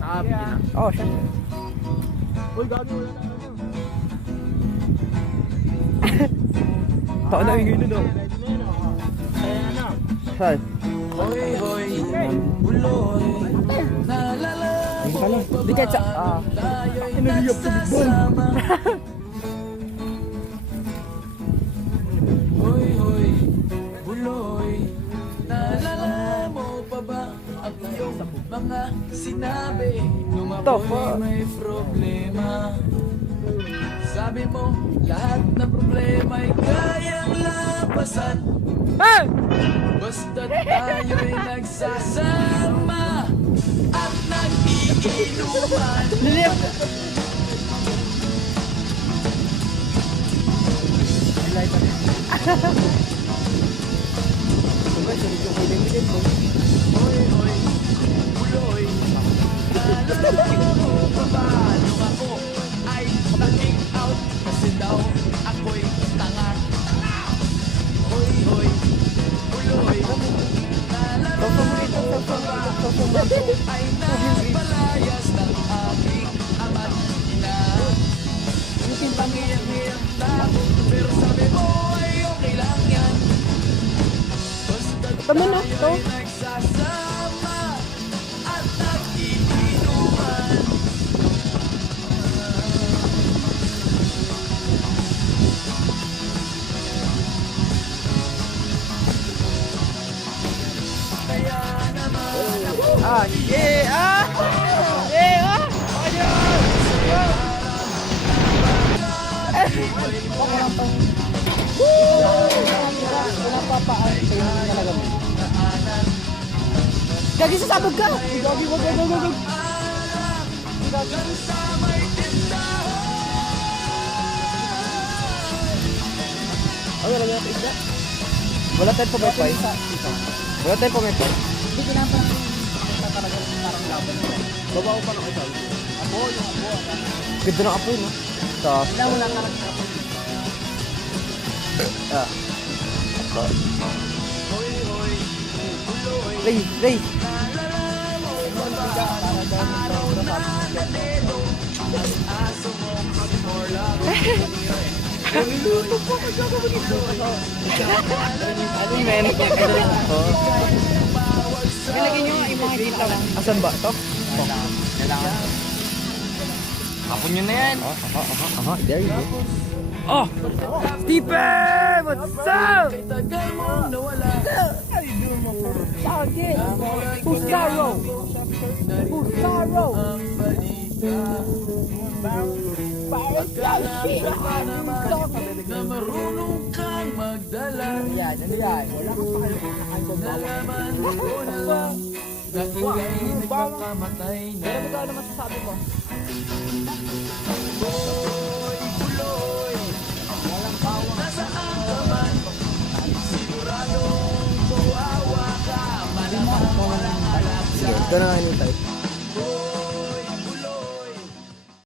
Oo, syempre. Uy, gagi, wala na ano. Taon na yung yun, no? Ready na yun, oh. Kaya na. Saan? Hoy, hoy, buloy. Naalala Hindi mo ka lang. pa Hindi ba kahit sa... tayo'y Inaliyap sa bigbon. nagsasama? Hoy, hoy, buloy. Naalala mo pa ba ang iyong mga sinabi? Nung ako'y may problema. Sabi mo, lahat ng problema'y kayang labasan. Hey! Basta't tayo'y nagsasama at nag-iinuman. Lilip! Hoy, hoy, buloy. Naalala mo pa ba nung ako ay nag-king out kasi daw ako'y tanga? Hoy, hoy, buloy. Naalala mo pa ba nung ako ay napalayas ng aking ama't ina? Pangiyang-iyang na ako pero sabi mo ay okay lang yan. Basta't Tama na, tayo'y nagsasama at nag-iinuman. Kaya naman ako Ah, yeah! Ah! Yeah! Ah! Gagi, sasabog ka! Gagi, wag. hanggang sa may tindahan. Wala na yung isda. Wala tayong pumipay. Wala tayong pumipay. Hindi kinapang tataragan parang laban nila. Babaw pa ng isa. Abo, yung abo. Ganda ng apoy, no? Tapos, Wala karakter ako. ah. Hoy, hoy, buloy. Ray! Naalala mo ba ba ang araw na nandito ang aso mong magmorla? Ano yung meron niya? Ano rin? Oo. Nilagay nyo nga yung mga dito lang. Asan ba? Ito? Kailangan. Hapon nyo na yan. Aha. There you go. Oh! Stephen! What's up? Kay tagal mong nawala. Sagit! Pusaro! Pusaro! Ang balita. Akala ko pa naman na marunong kang magdala. Yan, ano yan? Wala kang pakilaman. Nalaman ko na lang na ika'y nagpakamatay na. Pero ikaw naman sasabi mo. Boy, buloy, Walang bawang. nasaan ka man? Siguradong kawawa ka. Malamang walang alak sa Sige, ito na nga yung type.